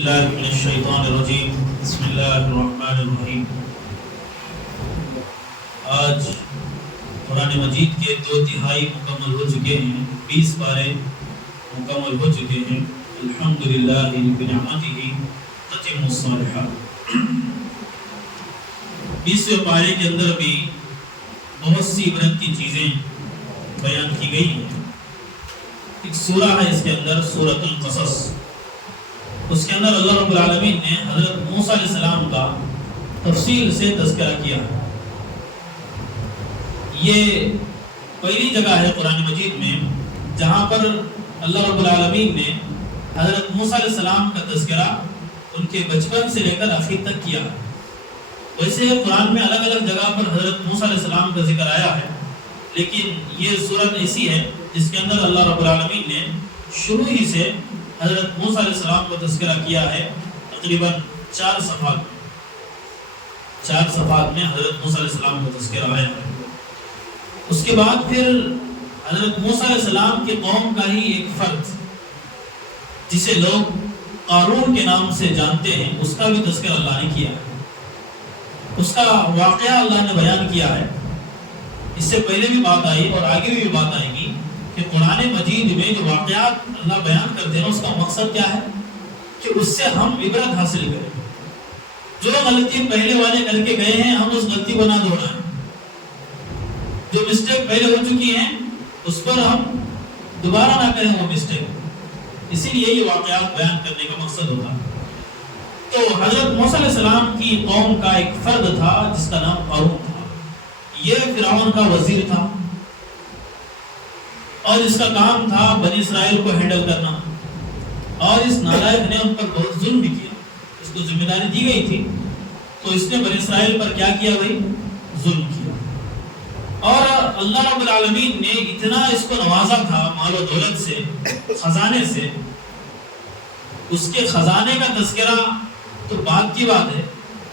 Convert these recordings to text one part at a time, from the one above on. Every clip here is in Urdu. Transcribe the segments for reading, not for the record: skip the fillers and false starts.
اللہ من الشیطان الرجیم بسم اللہ الرحمن الرحیم۔ آج قرآن مجید کے 2/3 مکمل ہو چکے ہیں، 20 پارے مکمل ہو چکے ہیں۔ الحمدللہ بنعمتہ تتم الصالحات۔ 20ویں پارے کے اندر بھی بہت سی عبرت کی چیزیں بیان کی گئی ہیں۔ ایک سورہ ہے اس کے اندر، سورۃ القصص۔ اس کے اندر اللہ رب العالمین نے حضرت موسیٰ علیہ السلام کا تفصیل سے تذکرہ کیا ہے۔ یہ پہلی جگہ ہے قرآن مجید میں جہاں پر اللہ رب العالمین نے حضرت موسیٰ علیہ السلام کا تذکرہ ان کے بچپن سے لے کر آخر تک کیا ہے۔ ویسے قرآن میں الگ الگ جگہ پر حضرت موسیٰ علیہ السلام کا ذکر آیا ہے، لیکن یہ صورت ایسی ہے جس کے اندر اللہ رب العالمین نے شروع ہی سے حضرت موسیٰ علیہ السلام کو تذکرہ کیا ہے۔ تقریباً 4 صفحات میں حضرت موسیٰ علیہ السلام کا تذکرہ آیا ہے۔ اس کے بعد پھر حضرت موسیٰ علیہ السلام کی قوم کا ہی ایک فرد جسے لوگ قارون کے نام سے جانتے ہیں، اس کا بھی تذکرہ اللہ نے کیا ہے۔ اس کا واقعہ اللہ نے بیان کیا ہے۔ اس سے پہلے بھی بات آئی اور آگے بھی بات آئے گی کہ قرآن مجید میں جو واقعات اللہ بیان کرتے ہیں اس کا مقصد کیا ہے کہ اس سے ہم عبرت حاصل کریں۔ جو غلطی پہلے والے کر کے گئے ہیں ہم اس غلطی کو نہ دہرائیں، جو مسٹیک پہلے ہو چکی ہیں اس پر ہم دوبارہ نہ کریں وہ مسٹیک۔ اسی لیے یہ واقعات بیان کرنے کا مقصد ہوتا ہے۔ تو حضرت موسیٰ علیہ السلام کی قوم کا ایک فرد تھا جس کا نام قارون تھا۔ یہ فرعون کا وزیر تھا اور اس کا کام تھا بنی اسرائیل کو ہینڈل کرنا، اور اس نالائق نے ان پر بہت ظلم بھی کیا۔ اس کو ذمہ داری دی گئی تھی تو اس نے بنی اسرائیل پر کیا کیا بھائی؟ ظلم کیا۔ اور اللہ رب العالمین نے اتنا اس کو نوازا تھا مال و دولت سے، خزانے سے۔ اس کے خزانے کا تذکرہ تو بات کی بات ہے،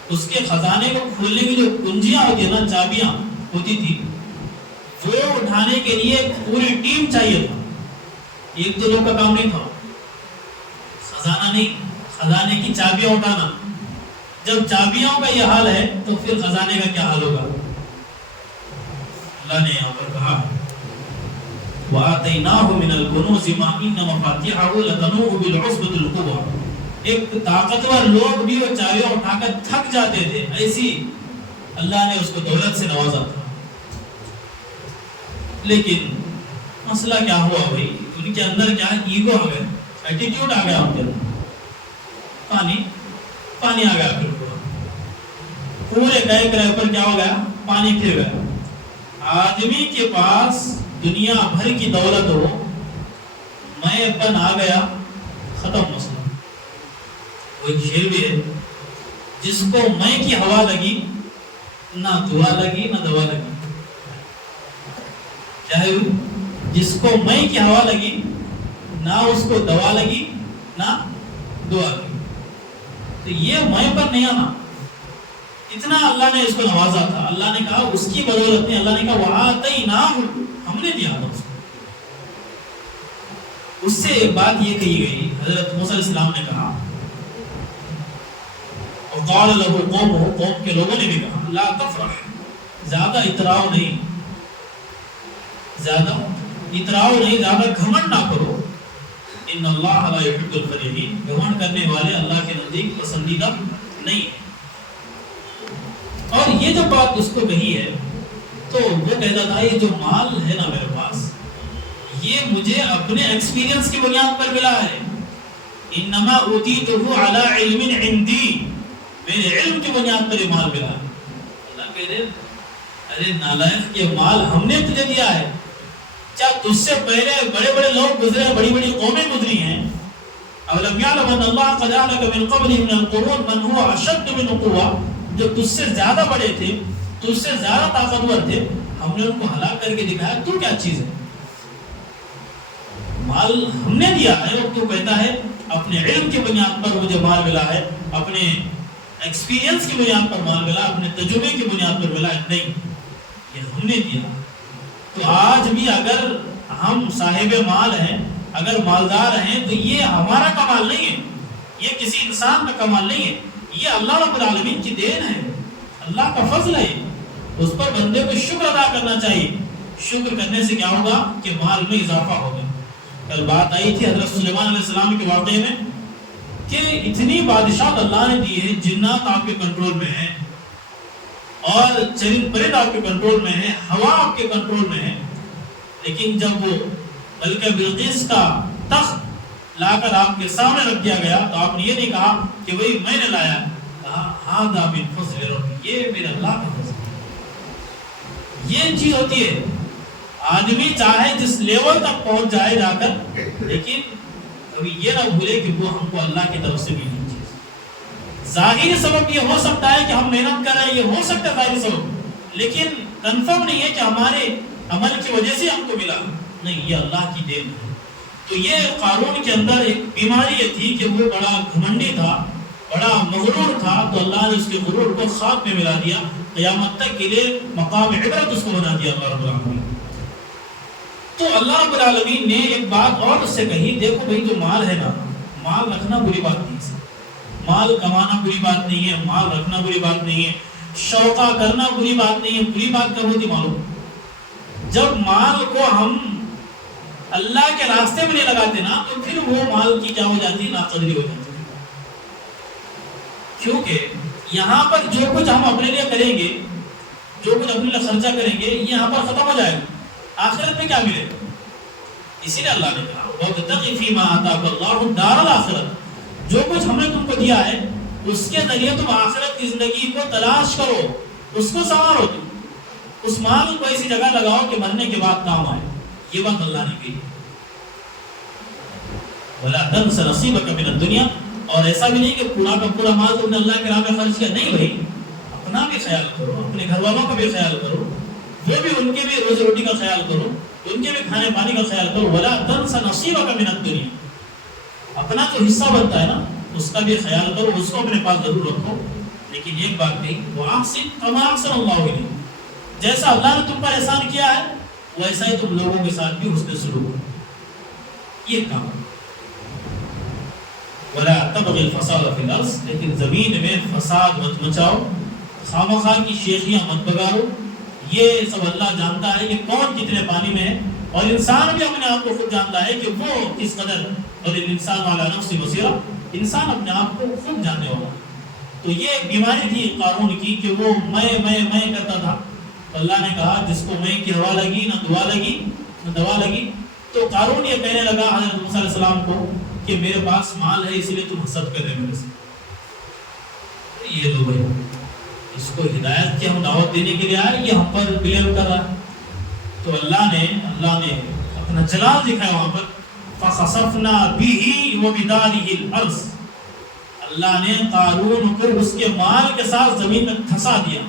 اس کے خزانے کو کھولنے کی جو کنجیاں ہوتی ہیں نا، چابیاں ہوتی تھی، وہ اٹھانے کے لیے پوری ٹیم چاہیے تھا۔ ایک دو لوگ کا کام نہیں تھا، خزانہ نہیں، خزانے کی چابیاں اٹھانا۔ جب چابیوں کا یہ حال ہے تو پھر خزانے کا کیا حال ہوگا؟ اللہ نے یہاں پر کہا وَآتَيْنَاهُ مِنَ الْكُنُوزِ مَا إِنَّ مَفَاتِحَهُ لَتَنُوءُ بِالْعُصْبَةِ الْقُوَّةِ۔ ایک طاقتور لوگ بھی وہ چابیاں اٹھا کر تھک جاتے تھے، ایسی اللہ نے اس کو دولت سے نوازا تھا۔ لیکن مسئلہ کیا ہوا بھائی؟ ان کے اندر کیا ہے؟ ایگو آ گیا، ایٹیٹیوڈ آ گیا ان کے اندر۔ پانی آ گیا، پورے گئے کرے پر کیا ہو گیا؟ پانی پھر گیا۔ آدمی کے پاس دنیا بھر کی دولت ہو، میں پن آ گیا، ختم مسئلہ۔ وہ ایک شعر بھی ہے، جس کو میں کی ہوا لگی نہ دعا لگی نہ دوا لگی۔ کیا ہے؟ جس کو میں کی ہوا لگی نہ اس کو دوا لگی نہ دعا لگی۔ تو یہ میں پر نہیں آنا، اتنا اللہ نے اس کو نوازا تھا۔ اللہ نے کہا اس کی بدولت میں، اللہ نے کہا وَآتَيْنَاهُ، ہم نے دیا تھا اس کو۔ اس سے ایک بات یہ کہی گئی، حضرت موسیٰ علیہ السلام نے کہا، وَقَالَ لَهُ قَوْمُهُ، قوم کے لوگوں نے بھی کہا، لَا تَفْرَحْ، زیادہ اتراؤ نہیں، زیادہ گھمنڈ نہ کرو۔ ان اللہ لا يحب الفرحین، گھمنڈ کرنے والے اللہ کے نزدیک پسندیدہ نہیں ہے۔ اور یہ جو بات اس کو کہی ہے تو وہ کہتا تھا یہ جو مال ہے نا میرے پاس، یہ مجھے اپنے ایکسپیرینس کی بنیاد پر ملا ہے۔ انما اوتیتہ علی علم عندی، میرے علم کی بنیاد پر یہ مال ملا ہے۔ اللہ کہہ رہے ارے نالائق، یہ مال ہم نے تجھے دیا ہے، کیا تجھ سے پہلے بڑے بڑے لوگ گزرے، بڑی بڑی قومیں گزری ہیں؟ اولم یعلم ان اللہ قد اهلك من قبله من القرون من هو اشد منه قوة، جو تجھ سے زیادہ بڑے تھے، تجھ سے زیادہ طاقتور تھے، ہم نے ان کو ہلاک کر کے دکھایا۔ تو کیا چیز ہے؟ مال ہم نے دیا ہے اور تو کہتا ہے اپنے علم کی بنیاد پر مجھے مال ملا ہے، اپنے ایکسپیرینس کی بنیاد پر مال ملا، اپنے تجربے کی بنیاد پر ملا ہے۔ نہیں، یہ ہم نے دیا۔ تو آج بھی اگر ہم صاحب مال ہیں، اگر مالدار ہیں، تو یہ ہمارا کمال نہیں ہے، یہ کسی انسان کا کمال نہیں ہے، یہ اللہ رب العالمین کی دین ہے، اللہ کا فضل ہے، اس پر بندے کو شکر ادا کرنا چاہیے۔ شکر کرنے سے کیا ہوگا کہ مال میں اضافہ ہوگا۔ کل بات آئی تھی حضرت سلیمان علیہ السلام کے واقعے میں کہ اتنی بادشاہت اللہ نے دی ہے، جنات آپ کے کنٹرول میں ہیں اور چرند پرند آپ کے کنٹرول میں ہیں، ہوا آپ کے کنٹرول میں ہے، لیکن جب وہ ملکہ بلقیس کا تخت لا کر آپ کے سامنے رکھ دیا گیا تو آپ نے یہ نہیں کہا کہ وہی میں نے لایا، کہا ھذا من فضل ربی، یہ میرے اللہ کا فضل ہے۔ یہ چیز ہوتی ہے، آدمی چاہے جس لیول تک پہنچ جائے جا کر، لیکن کبھی یہ نہ بھولے کہ وہ ہم کو اللہ کی طرف سے ملی چیز۔ ظاہری سبب یہ ہو سکتا ہے کہ ہم محنت کر رہے ہیں، یہ ہو سکتا ہے ظاہری سبب، لیکن کنفرم نہیں ہے کہ ہمارے عمل کی وجہ سے ہم کو ملا، نہیں، یہ اللہ کی دین ہے۔ تو یہ قارون کے اندر ایک بیماری یہ تھی کہ وہ بڑا گھمنڈی تھا، بڑا مغرور تھا، تو اللہ نے اس کے غرور کو خاک میں ملا دیا، قیامت تک کے لیے مقام عبرت اس کو بنا دیا اللہ رب العالمین۔ تو اللہ رب العالمین نے ایک بات اور اس سے کہی، دیکھو بھئی جو مال ہے نا، مال رکھنا بری بات نہیں ہے، مال کمانا بری بات نہیں ہے، مال رکھنا بری بات نہیں ہے، شوقہ کرنا بری بات نہیں ہے۔ بری بات کب ہوتی معلوم؟ جب مال کو ہم اللہ کے راستے میں نہیں لگاتے نا، تو پھر وہ مال کی کیا ہو جاتی ہے، ناقدری ہو جاتی ہے۔ کیونکہ یہاں پر جو کچھ ہم اپنے لیے کریں گے، جو کچھ اپنے لیے خرچہ کریں گے، یہ یہاں پر ختم ہو جائے گا، آخرت میں کیا ملے گا؟ اسی لیے اللہ نے کہا وَابْتَغِ فِيمَا آتَاكَ اللَّهُ الدَّارَ الْآخِرَةَ، جو کچھ ہم نے تم کو دیا ہے اس کے ذریعے تم آخرت کی زندگی کو تلاش کرو، اس کو سنوارو، تم اس مال کو ایسی جگہ لگاؤ کہ مرنے کے بعد کام آئے۔ یہ بات اللہ نے کہی، وَلَا تَنْسَ نَصِيبَكَ مِنَ الدُّنْيَا، اور ایسا بھی نہیں کہ پورا کا پورا مال تم نے اللہ کے راہ میں خرچ کیا، نہیں بھائی، اپنا بھی خیال کرو، اپنے گھر والوں کا بھی خیال کرو، وہ بھی ان کے بھی روزی روٹی کا خیال کرو، ان کے بھی کھانے پانی کا خیال کرو۔ وَلَا تَنْسَ نَصِيبَكَ مِنَ الدُّنْيَا، اپنا تو حصہ بنتا ہے نا، اس کا بھی خیال کرو، اس کو اپنے پاس ضرور رکھو، لیکن ایک بات نہیں، وَأَحْسِنْ كَمَا أَحْسَنَ اللَّهُ إِلَيْكَ، جیسا اللہ نے تم پر احسان کیا ہے ویسا ہی تم لوگوں کے ساتھ بھی حسن سلوک کرو، یہ کام۔ وَلَا تَبْغِ الْفَسَادَ فِي الْأَرْضِ، لیکن زمین میں فساد مت مچاؤ، خامخواہ کی شیخیاں مت بگاڑو۔ یہ سب اللہ جانتا ہے کہ کون کتنے پانی میں ہے، اور انسان بھی اپنے آپ کو خود جانتا ہے کہ وہ کس قدر، اور انسان والا نفس بصیرہ، انسان اپنے آپ کو خود جاننے والا۔ تو یہ ایک بیماری تھی قارون کی کہ وہ میں کرتا تھا، اللہ نے کہا جس کو میں کی ہوا لگی نہ دعا لگی نہ دوا لگی۔ تو قارون یہ کہنے لگا حضرت موسیٰ علیہ السلام کو کہ میرے پاس مال ہے، اسی لیے تم حسد کر رہے میرے سے۔ یہ لو بھائی، اس کو ہدایت کی ہم دعوت دینے کے لیے آئے، یہ ہم پر بلیم کر رہا ہے۔ تو اللہ نے اپنا جلال دکھایا وہاں پر، فَخَسَفْنَا بِهِ وَبِدَارِهِ الْأَرْضِ، اللہ نے قارون کو اس کے مال کے ساتھ زمین میں دھسا دیا۔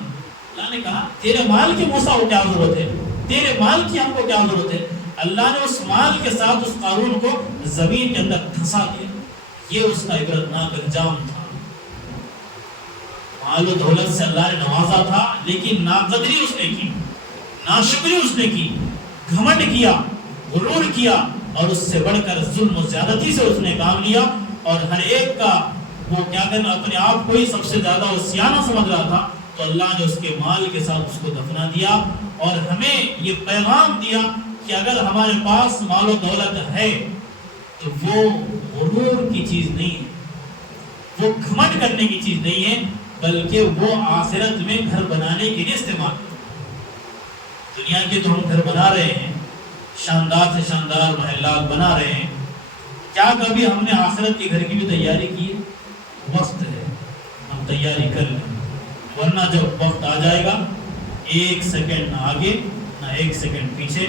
اللہ نے کہا تیرے مال کی موسیٰ کو کیا ضرورت ہے، تیرے مال کی ہم کو کیا ضرورت ہے؟ اللہ نے اس مال کے ساتھ اس قارون کو زمین کے اندر دھسا دیا۔ یہ اس کا عبرتناک انجام تھا۔ مال و دولت سے اللہ نے نوازا تھا، لیکن ناقدری اس نے کی، ناشکری اس نے کی، گھمنڈ کیا، غرور کیا، اور اس سے بڑھ کر ظلم و زیادتی سے اس نے کام لیا، اور ہر ایک کا وہ کیا کہنا، اپنے آپ کو ہی سب سے زیادہ وہ سیانہ سمجھ رہا تھا۔ تو اللہ نے اس کے مال کے ساتھ اس کو دفنا دیا، اور ہمیں یہ پیغام دیا کہ اگر ہمارے پاس مال و دولت ہے تو وہ غرور کی چیز نہیں ہے، وہ گھمنڈ کرنے کی چیز نہیں ہے، بلکہ وہ آخرت میں گھر بنانے کے لیے استعمال۔ دنیا کے تو ہم گھر بنا رہے ہیں، شاندار سے شاندار محلات بنا رہے ہیں، کیا کبھی ہم نے آخرت کے گھر کی بھی تیاری کی ہے؟ وقت ہے، ہم تیاری کر لیں، ورنہ جب وقت آ جائے گا، ایک سیکنڈ نہ آگے نہ ایک سیکنڈ پیچھے،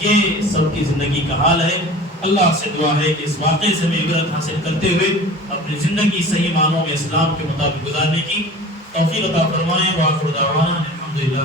یہ سب کی زندگی کا حال ہے۔ اللہ سے دعا ہے کہ اس واقعے سے ہمیں عبرت حاصل کرتے ہوئے اپنی زندگی صحیح معنوں میں اسلام کے مطابق گزارنے کی توفیق عطا فرمائیں۔ وآخر دعوانا الحمدللہ۔